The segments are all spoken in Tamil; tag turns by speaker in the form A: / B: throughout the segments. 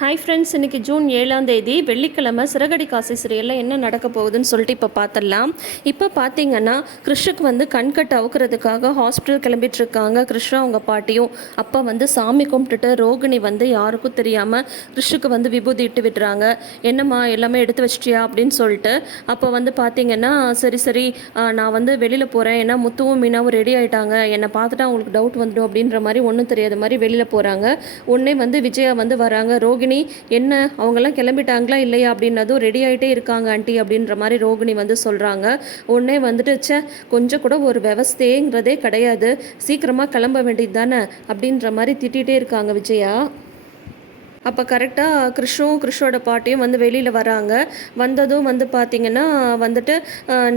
A: ஹாய் ஃப்ரெண்ட்ஸ் இன்றைக்கி ஜூன் ஏழாம் தேதி வெள்ளிக்கிழமை சிறகடி காசி சிறையில் என்ன நடக்க போகுதுன்னு சொல்லிட்டு இப்போ பார்த்துடலாம் இப்போ பார்த்தீங்கன்னா கிருஷ்ணுக்கு வந்து கண்கட்டு அவுக்கிறதுக்காக ஹாஸ்பிட்டல் கிளம்பிட்டுருக்காங்க. கிருஷ்ணா அவங்க பாட்டியும் அப்போ வந்து சாமி கும்பிட்டுட்டு ரோகிணி வந்து யாருக்கும் தெரியாமல் கிருஷ்ணுக்கு வந்து விபூதி இட்டு விட்டுறாங்க என்னம்மா எல்லாமே எடுத்து வச்சிட்டியா? அப்படின்னு சொல்லிட்டு அப்போ வந்து பார்த்தீங்கன்னா சரி சரி நான் வந்து வெளியில் போகிறேன் ஏன்னா முத்துவும் மீனாவும் ரெடி ஆகிட்டாங்க என்னை பார்த்துட்டா அவங்களுக்கு டவுட் வந்துடும் அப்படின்ற மாதிரி ஒன்றும் தெரியாத மாதிரி வெளியில் போகிறாங்க உடனே வந்து விஜயா வந்து வராங்க. ரோகிணி என்ன அவங்கெல்லாம் கிளம்பிட்டாங்களா இல்லையா? அப்படின்னதும் ரெடி ஆகிட்டே இருக்காங்க ஆண்டி அப்படின்ற மாதிரி ரோகிணி வந்து சொல்கிறாங்க உடனே வந்துட்டு சே கொஞ்சம் கூட ஒரு விவஸ்தைங்கிறதே கிடையாது. சீக்கிரமாக கிளம்ப வேண்டியது தானே? அப்படின்ற மாதிரி திட்டிகிட்டே இருக்காங்க விஜயா. அப்போ கரெக்டாக கிருஷ்ணும் கிருஷ்ணோட பாட்டியும் வந்து வெளியில் வராங்க. வந்ததும் வந்து பார்த்தீங்கன்னா வந்துட்டு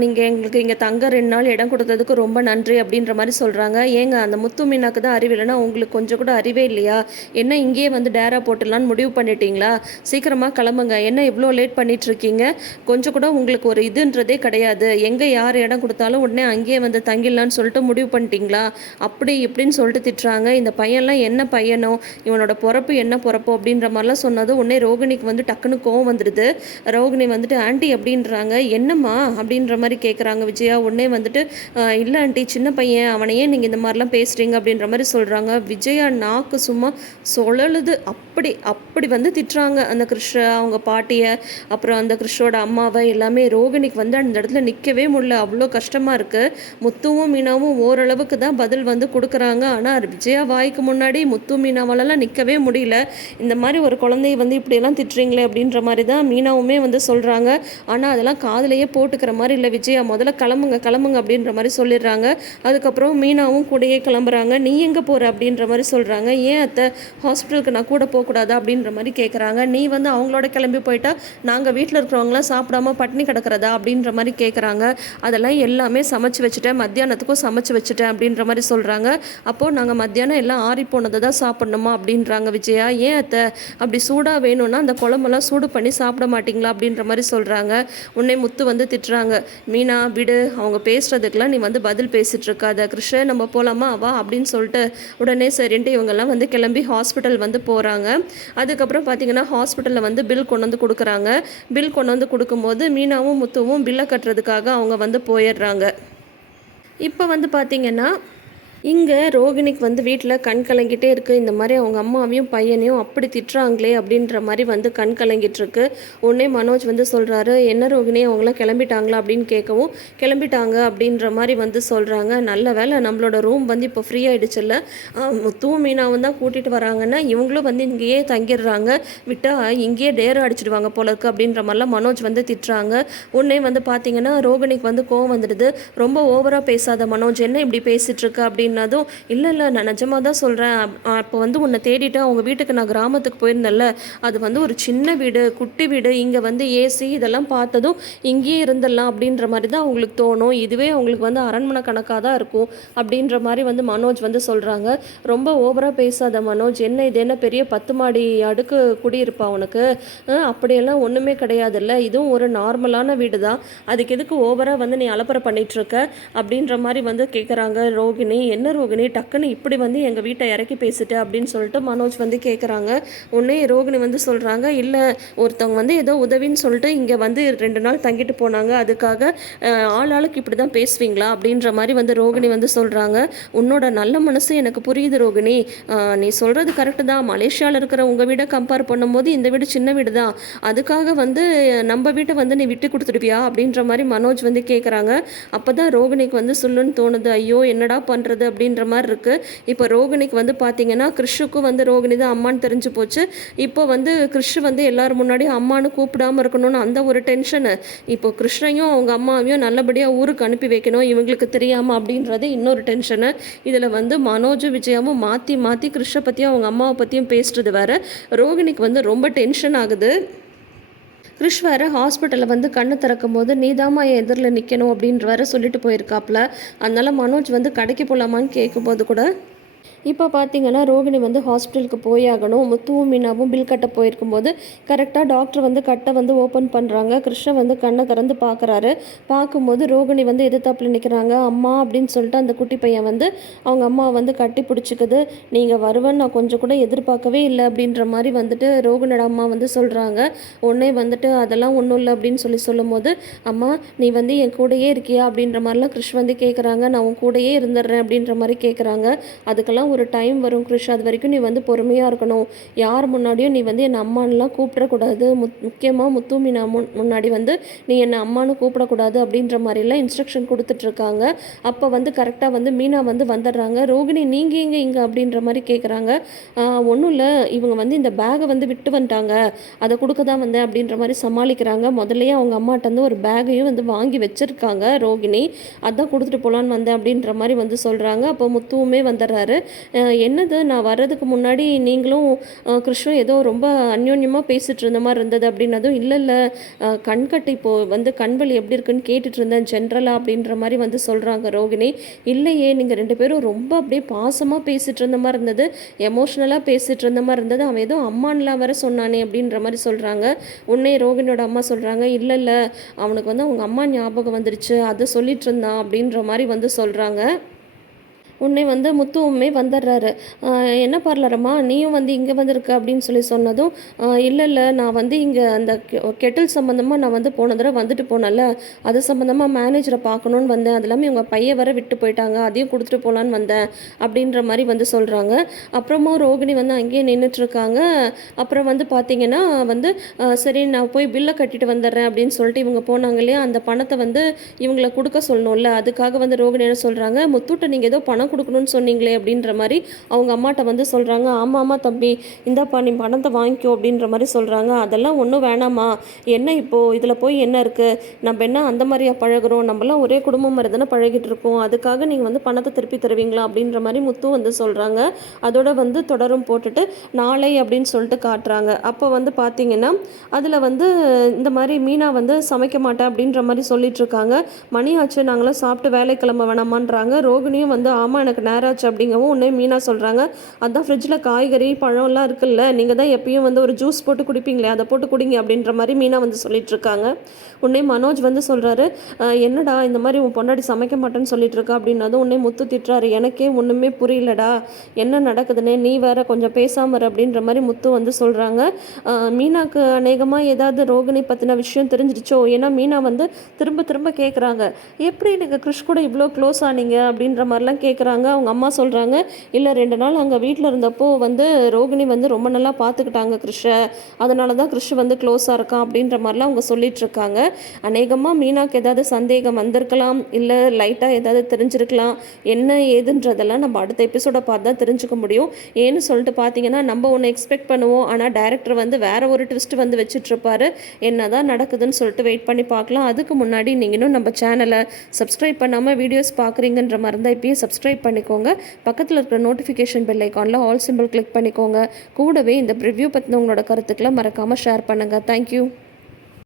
A: நீங்கள் எங்களுக்கு இங்கே தங்க ரெண்டு நாள் இடம் கொடுத்ததுக்கு ரொம்ப நன்றி அப்படின்ற மாதிரி சொல்கிறாங்க ஏங்க அந்த முத்து மீனாக்கு தான் அறிவு இல்லைன்னா உங்களுக்கு கொஞ்சம் கூட அறிவே இல்லையா? என்ன இங்கேயே வந்து டேரா போட்டுடலான்னு முடிவு பண்ணிட்டீங்களா? சீக்கிரமாக கிளம்புங்க. என்ன இவ்வளோ லேட் பண்ணிகிட்ருக்கீங்க கொஞ்சம் கூட உங்களுக்கு ஒரு இதுன்றதே கிடையாது. எங்கே யார் இடம் கொடுத்தாலும் உடனே அங்கேயே வந்து தங்கிடலான்னு சொல்லிட்டு முடிவு பண்ணிட்டீங்களா? அப்படி இப்படின்னு சொல்லிட்டு திட்டுறாங்க. இந்த பையன்லாம் என்ன பையனோ? இவனோட பிறப்பு என்ன பிறப்போ அப்படின்னு அப்படின்ற மாதிரிலாம் சொன்னது. உடனே ரோகிணிக்கு வந்து டக்குன்னு கோவம் வந்துடுது ரோகிணி வந்துட்டு ஆண்டி அப்படின்றாங்க. என்னம்மா? அப்படின்ற மாதிரி கேட்குறாங்க விஜயா. உடனே வந்துட்டு இல்லை ஆண்டி சின்ன பையன். அவனையே நீங்கள் இந்த மாதிரிலாம் பேசுகிறீங்க அப்படின்ற மாதிரி சொல்கிறாங்க விஜயா நாக்கு சும்மா சுழலுது அப்படி அப்படி வந்து திட்டுறாங்க. அந்த கிருஷ்ண அவங்க பாட்டியை அப்புறம் அந்த கிருஷ்ணோட அம்மாவை எல்லாமே ரோகிணிக்கு வந்து அந்த இடத்துல நிற்கவே முடியல. அவ்வளோ கஷ்டமாக இருக்குது முத்துவும் மீனாவும் ஓரளவுக்கு தான் பதில் வந்து கொடுக்குறாங்க. ஆனால் விஜயா வாய்க்கு முன்னாடி முத்து மீனாவாலலாம் நிற்கவே முடியல. இந்த மாதிரி ஒரு குழந்தைய வந்து இப்படியெல்லாம் திட்டுறீங்களே அப்படின்ற மாதிரி தான் மீனாவுமே வந்து சொல்கிறாங்க ஆனால் அதெல்லாம் காதலையே போட்டுக்கிற மாதிரி இல்லை விஜயா. முதல்ல கிளம்புங்க கிளம்புங்க அப்படின்ற மாதிரி சொல்லிடுறாங்க. அதுக்கப்புறம் மீனாவும் கூடயே கிளம்புறாங்க. நீ எங்கே போகிற அப்படின்ற மாதிரி சொல்கிறாங்க ஏன் அத்தை ஹாஸ்பிட்டலுக்கு நான் கூட போகக்கூடாதா அப்படின்ற மாதிரி கேட்குறாங்க நீ வந்து அவங்களோட கிளம்பி போயிட்டா நாங்கள் வீட்டில் இருக்கிறவங்களாம் சாப்பிடாம பட்டினி கிடக்கிறதா அப்படின்ற மாதிரி கேட்குறாங்க அதெல்லாம் எல்லாமே சமைச்சு வச்சுட்டேன். மத்தியானத்துக்கும் சமைச்சு வச்சுட்டேன் அப்படின்ற மாதிரி சொல்கிறாங்க அப்போது நாங்கள் மத்தியானம் எல்லாம் ஆறி போனதை தான் சாப்பிட்ணுமா அப்படின்றாங்க விஜயா. ஏன் அத்தை? அப்படி சூடாக வேணும்னா அந்த குழம்பெல்லாம் சூடு பண்ணி சாப்பிட மாட்டிங்களா அப்படின்ற மாதிரி சொல்கிறாங்க உன்னை முத்து வந்து திட்டுறாங்க. மீனா விடு அவங்க பேசுறதுக்கெல்லாம் நீ வந்து பதில் பேசிகிட்ருக்காத இருக்காத கிருஷ்ண நம்ம போகலாமா வா அப்படின்னு சொல்லிட்டு உடனே சரின்ட்டு இவங்கெல்லாம் வந்து கிளம்பி ஹாஸ்பிட்டல் வந்து போகிறாங்க அதுக்கப்புறம் பார்த்தீங்கன்னா ஹாஸ்பிட்டலில் வந்து பில் கொண்டு வந்து கொடுக்குறாங்க. பில் கொண்டு வந்து கொடுக்கும்போது மீனாவும் முத்துவும் பில்லை கட்டுறதுக்காக அவங்க வந்து போயிடுறாங்க. இப்போ வந்து பார்த்திங்கன்னா இங்கே ரோகிணிக்கு வந்து வீட்டில் கண் கலங்கிட்டே இருக்குது இந்த மாதிரி அவங்க அம்மாவையும் பையனையும் அப்படி திட்டுறாங்களே அப்படின்ற மாதிரி வந்து கண் கலங்கிட்டு இருக்கு. உடனே மனோஜ் வந்து சொல்கிறாரு என்ன ரோகிணி அவங்களாம் கிளம்பிட்டாங்களா? அப்படின்னு கேட்கவும் கிளம்பிட்டாங்க அப்படின்ற மாதிரி வந்து சொல்கிறாங்க நல்ல வேலை நம்மளோட ரூம் வந்து இப்போ ஃப்ரீ ஆகிடுச்சுல்ல முத்துவும் மீனாவும் தான் கூட்டிகிட்டு வராங்கன்னா இவங்களும் வந்து இங்கேயே தங்கிடுறாங்க. விட்டால் இங்கேயே டேர் அடிச்சிடுவாங்க போல இருக்குது அப்படின்ற மாதிரிலாம் மனோஜ் வந்து திட்டுறாங்க. உடனே வந்து பார்த்தீங்கன்னா ரோகிணிக்கு வந்து கோவம் வந்துடுது. ரொம்ப ஓவராக பேசாத மனோஜ் என்ன இப்படி பேசிட்டு அப்படின்னு அப்படின்னதும் இல்லை இல்லை நான் நிஜமாக தான் சொல்கிறேன் அப்போ வந்து உன்னை தேடிட்டு அவங்க வீட்டுக்கு நான் கிராமத்துக்கு போயிருந்தேன்ல. அது வந்து ஒரு சின்ன வீடு குட்டி வீடு. இங்கே வந்து ஏசி இதெல்லாம் பார்த்ததும் இங்கேயே இருந்துடலாம். அப்படின்ற மாதிரி தான் அவங்களுக்கு தோணும். இதுவே அவங்களுக்கு வந்து அரண்மனை கணக்காக தான் இருக்கும். அப்படின்ற மாதிரி வந்து மனோஜ் வந்து சொல்கிறாங்க ரொம்ப ஓவராக பேசாத மனோஜ். என்ன இது? என்ன பெரிய பத்து மாடி அடுக்கு குடியிருப்பா உனக்கு? அப்படியெல்லாம் ஒன்றுமே கிடையாதுல்ல. இதுவும் ஒரு நார்மலான வீடு தான். அதுக்கு எதுக்கு ஓவராக வந்து நீ அலப்பறை பண்ணிகிட்ருக்க அப்படின்ற மாதிரி வந்து கேட்குறாங்க ரோகிணி. என்ன ரோகிணி டக்குன்னு இப்படி வந்து எங்கள் வீட்டை இறக்கி பேசிட்டு அப்படின்னு சொல்லிட்டு மனோஜ் வந்து கேட்குறாங்க உடனே ரோகிணி வந்து சொல்கிறாங்க இல்லை ஒருத்தவங்க வந்து ஏதோ உதவின்னு சொல்லிட்டு இங்கே வந்து ரெண்டு நாள் தங்கிட்டு போனாங்க. அதுக்காக ஆள் ஆளுக்கு இப்படி தான் பேசுவீங்களா? அப்படின்ற மாதிரி வந்து ரோகிணி வந்து சொல்கிறாங்க உன்னோட நல்ல மனசு எனக்கு புரியுது ரோகிணி. நீ சொல்கிறது கரெக்டு தான். மலேசியாவில் இருக்கிற உங்கள் வீடை கம்பேர் பண்ணும்போது இந்த வீடு சின்ன வீடு தான். அதுக்காக வந்து நம்ம வீட்டை வந்து நீ விட்டு கொடுத்துடுவியா? அப்படின்ற மாதிரி மனோஜ் வந்து கேட்குறாங்க அப்போ தான் ரோகிணிக்கு வந்து சொல்லுன்னு தோணுது. ஐயோ என்னடா பண்ணுறது அப்படின்ற மாதிரி இருக்குது இப்போ ரோகிணிக்கு வந்து பார்த்தீங்கன்னா கிறிஷுக்கும் வந்து ரோகிணி தான் அம்மான்னு தெரிஞ்சு போச்சு. இப்போ வந்து கிறிஷ் வந்து எல்லாரும் முன்னாடி அம்மான்னு கூப்பிடாம இருக்கணும்னு அந்த ஒரு டென்ஷனு. இப்போ கிருஷ்ணையும் அவங்க அம்மாவையும் நல்லபடியாக ஊருக்கு அனுப்பி வைக்கணும் இவங்களுக்கு தெரியாமல் அப்படின்றது இன்னொரு டென்ஷனு. இதில் வந்து மனோஜும் விஜயாவும் மாற்றி மாற்றி கிருஷ்ணை பற்றியும் அவங்க அம்மாவை பற்றியும் பேசுறது வேறு. ரோகிணிக்கு வந்து ரொம்ப டென்ஷன் ஆகுது. கிருஷ்வரை ஹாஸ்பிட்டலில் வந்து கண்ணு திறக்கும் போது நீதாம்மா என் எதிரில் நிற்கணும் அப்படின்ற வர சொல்லிட்டு போயிருக்காப்புல அதனால மனோஜ் வந்து கடைக்கு போகலாமான்னு கேட்கும்போது கூட இப்போ பார்த்தீங்கன்னா ரோகிணி வந்து ஹாஸ்பிட்டலுக்கு போயாகணும். முத்துவும் மீனாவும் பில் கட்ட போயிருக்கும்போது கரெக்டாக டாக்டர் வந்து கட்டை வந்து ஓப்பன் பண்ணுறாங்க கிருஷ்ணன் வந்து கண்ணை திறந்து பார்க்குறாரு பார்க்கும்போது ரோகிணி வந்து எதிர்த்தாப்பில் நிற்கிறாங்க அம்மா அப்படின்னு சொல்லிட்டு அந்த குட்டி பையன் வந்து அவங்க அம்மா வந்து கட்டி பிடிச்சிக்குது. நீங்கள் வருவேன்னு நான் கொஞ்சம் கூட எதிர்பார்க்கவே இல்லை அப்படின்ற மாதிரி வந்துட்டு ரோகிணோட அம்மா வந்து சொல்கிறாங்க உடனே வந்துட்டு அதெல்லாம் ஒன்றும் இல்லை அப்படின்னு சொல்லி சொல்லும்போது அம்மா நீ வந்து என் கூடயே இருக்கியா? அப்படின்ற மாதிரிலாம் கிருஷ் வந்து கேட்குறாங்க நான் உன் கூடயே இருந்துடுறேன் அப்படின்ற மாதிரி கேட்குறாங்க அதுக்கெல்லாம் ஒரு டைம் வரும் கிருஷ் அது வரைக்கும் நீ வந்து பொறுமையாக இருக்கணும். யார் முன்னாடியும் நீ வந்து என் அம்மான்லாம் கூப்பிடக்கூடாது. முத் முக்கியமாக முத்து மீனா முன் முன்னாடி வந்து நீ என்னை அம்மானு கூப்பிடக்கூடாது அப்படின்ற மாதிரிலாம் இன்ஸ்ட்ரக்ஷன் கொடுத்துட்ருக்காங்க. அப்போ வந்து கரெக்டாக வந்து மீனா வந்து வந்துடுறாங்க. ரோகிணி நீங்கள் எங்கே இங்கே அப்படின்ற மாதிரி கேட்குறாங்க ஒன்றும் இல்லை. இவங்க வந்து இந்த பேகை வந்து விட்டு வந்துட்டாங்க. அதை கொடுக்க தான் வந்தேன் அப்படின்ற மாதிரி சமாளிக்கிறாங்க. முதல்லையே அவங்க அம்மாட்ட வந்து ஒரு பேகையும் வந்து வாங்கி வச்சுருக்காங்க ரோகிணி. அதான் கொடுத்துட்டு போகலான்னு வந்தேன் அப்படின்ற மாதிரி வந்து சொல்கிறாங்க அப்போ முத்துவுமே வந்துடுறாரு. என்னது? நான் வர்றதுக்கு முன்னாடி நீங்களும் கிருஷ்ணும் ஏதோ ரொம்ப அந்யோன்யமாக பேசிட்டு இருந்த மாதிரி இருந்தது அப்படின்னதும் இல்லை இல்லை கண்கட்டு இப்போது வந்து கண்வலி எப்படி இருக்குன்னு கேட்டுட்டு இருந்தேன் ஜென்ரலாக அப்படின்ற மாதிரி வந்து சொல்கிறாங்க ரோகிணி. இல்லையே நீங்கள் ரெண்டு பேரும் ரொம்ப அப்படியே பாசமாக பேசிட்டு இருந்த மாதிரி இருந்தது எமோஷ்னலாக பேசிட்டு இருந்த மாதிரி இருந்தது அவன் ஏதோ அம்மான்லாம் வர சொன்னானே அப்படின்ற மாதிரி சொல்கிறாங்க உன்னே ரோகிணியோட அம்மா சொல்கிறாங்க இல்லை இல்லை அவனுக்கு வந்து அவங்க அம்மா ஞாபகம் வந்துருச்சு அதை சொல்லிட்டு இருந்தான் அப்படின்ற மாதிரி வந்து சொல்கிறாங்க உன்னை வந்து முத்துவுமே வந்துடுறாரு. என்ன பார்லரம்மா நீயும் வந்து இங்கே வந்திருக்க அப்படின்னு சொல்லி சொன்னதும் இல்லை இல்லை நான் வந்து இங்கே அந்த கெட்டில் சம்மந்தமாக நான் வந்து போன தடவை வந்துட்டு போனேன்ல. அது சம்மந்தமாக மேனேஜரை பார்க்கணுன்னு வந்தேன். அது இல்லாமல் இவங்க பையன் வர விட்டு போயிட்டாங்க. அதையும் கொடுத்துட்டு போகலான்னு வந்தேன் அப்படின்ற மாதிரி வந்து சொல்கிறாங்க அப்புறமும் ரோகிணி வந்து அங்கேயே நின்றுட்டுருக்காங்க அப்புறம் வந்து பார்த்தீங்கன்னா வந்து சரி நான் போய் பில்லை கட்டிட்டு வந்துடுறேன் அப்படின்னு சொல்லிட்டு இவங்க போனாங்க இல்லையா? அந்த பணத்தை வந்து இவங்களை கொடுக்க சொல்லணும்ல. அதுக்காக வந்து ரோகிணி என்ன சொல்கிறாங்க முத்துட்ட நீங்கள் ஏதோ பணம் கொடுக்கணும்னு சொன்னீங்களே அப்படின்ற மாதிரி அவங்க அம்மாட்ட வந்து சொல்கிறாங்க ஆமாம் ஆமாம் தம்பி இந்தாப்பா நீ பணத்தை வாங்கிக்கோ அப்படின்ற மாதிரி சொல்கிறாங்க அதெல்லாம் ஒன்றும் வேணாமா என்ன இப்போது இதில் போய் என்ன இருக்குது நம்ம என்ன அந்த மாதிரியா பழகுறோம்? நம்மலாம் ஒரே குடும்பம் மாதிரி தானே பழகிட்டு இருக்கோம். அதுக்காக நீங்கள் வந்து பணத்தை திருப்பி தருவீங்களா அப்படின்ற மாதிரி முத்து வந்து சொல்கிறாங்க அதோட வந்து தொடரும் போட்டுட்டு நாளை அப்படின்னு சொல்லிட்டு காட்டுறாங்க. அப்போ வந்து பார்த்தீங்கன்னா அதில் வந்து இந்த மாதிரி மீனா வந்து சமைக்க மாட்டேன் அப்படின்ற மாதிரி சொல்லிட்டு இருக்காங்க. மணி ஆச்சு நாங்களாம் சாப்பிட்டு வேலை கிளம்ப வேணாமான்றாங்க. ரோகிணியும் வந்து ஆமாம் அம்மா எனக்கு நேரம் ஆச்சு அப்படிங்கவும் உன்னே மீனா சொல்கிறாங்க அதான் ஃப்ரிட்ஜில் காய்கறி பழம்லாம் இருக்குல்ல நீங்கள் தான் எப்பயும் வந்து ஒரு ஜூஸ் போட்டு குடிப்பீங்களே அதை போட்டு குடிங்க அப்படின்ற மாதிரி மீனா வந்து சொல்லிகிட்ருக்காங்க உன்னே மனோஜ் வந்து சொல்கிறாரு என்னடா இந்த மாதிரி உன் பொண்டாடி சமைக்க மாட்டேன்னு சொல்லிட்டு இருக்கா? அப்படின்னதும் உன்னே முத்து திட்டுறாரு. எனக்கே ஒன்றுமே புரியலடா என்ன நடக்குதுன்னே நீ வேற கொஞ்சம் பேசாம அப்படின்ற மாதிரி முத்து வந்து சொல்கிறாங்க மீனாக்கு அநேகமாக ஏதாவது ரோகிணி பற்றின விஷயம் தெரிஞ்சிடுச்சோ ஏன்னா மீனா வந்து திரும்ப திரும்ப கேட்குறாங்க எப்படி நீங்கள் கிருஷ் கூட இவ்வளோ க்ளோஸ் ஆனீங்க? அப்படின்ற மாதிரிலாம் கேட்குறாங்க அவங்க அம்மா சொல்கிறாங்க இல்லை ரெண்டு நாள் அங்கே வீட்டில் இருந்தப்போ வந்து ரோகிணி வந்து ரொம்ப நல்லா பார்த்துக்கிட்டாங்க கிருஷை அதனால தான் கிருஷ் வந்து க்ளோஸாக இருக்கான் அப்படின்ற மாதிரிலாம் அவங்க சொல்லிகிட்ருக்காங்க அநேகமாக மீனாக்கு ஏதாவது சந்தேகம் வந்திருக்கலாம் இல்லை லைட்டாக ஏதாவது தெரிஞ்சிருக்கலாம் என்ன ஏதுன்றதெல்லாம் நம்ம அடுத்த எபிசோடை பார்த்து தான் தெரிஞ்சுக்க முடியும். ஏன்னு சொல்லிட்டு பார்த்தீங்கன்னா நம்ம ஒன்று எக்ஸ்பெக்ட் பண்ணுவோம் ஆனால் டேரக்டர் வந்து வேறு ஒரு ட்விஸ்ட் வந்து வச்சுட்ருப்பாரு என்ன தான் நடக்குதுன்னு சொல்லிட்டு வெயிட் பண்ணி பார்க்கலாம். அதுக்கு முன்னாடி நீங்கள் இன்னும் நம்ம சேனலை சப்ஸ்கிரைப் பண்ணாமல் வீடியோஸ் பார்க்குறீங்கன்ற மாதிரி இருந்தால் இப்பயும் சப்ஸ்கிரைப் பண்ணிக்கோங்க. பக்கத்தில் இருக்கிற நோட்டிஃபிகேஷன் பெல் ஐக்கானில் ஆல் சிம்பிள் கிளிக் பண்ணிக்கோங்க. கூடவே இந்த ரிவ்யூ பற்றின உங்களோட கருத்துக்களை மறக்காமல் ஷேர் பண்ணுங்கள் தேங்க்யூ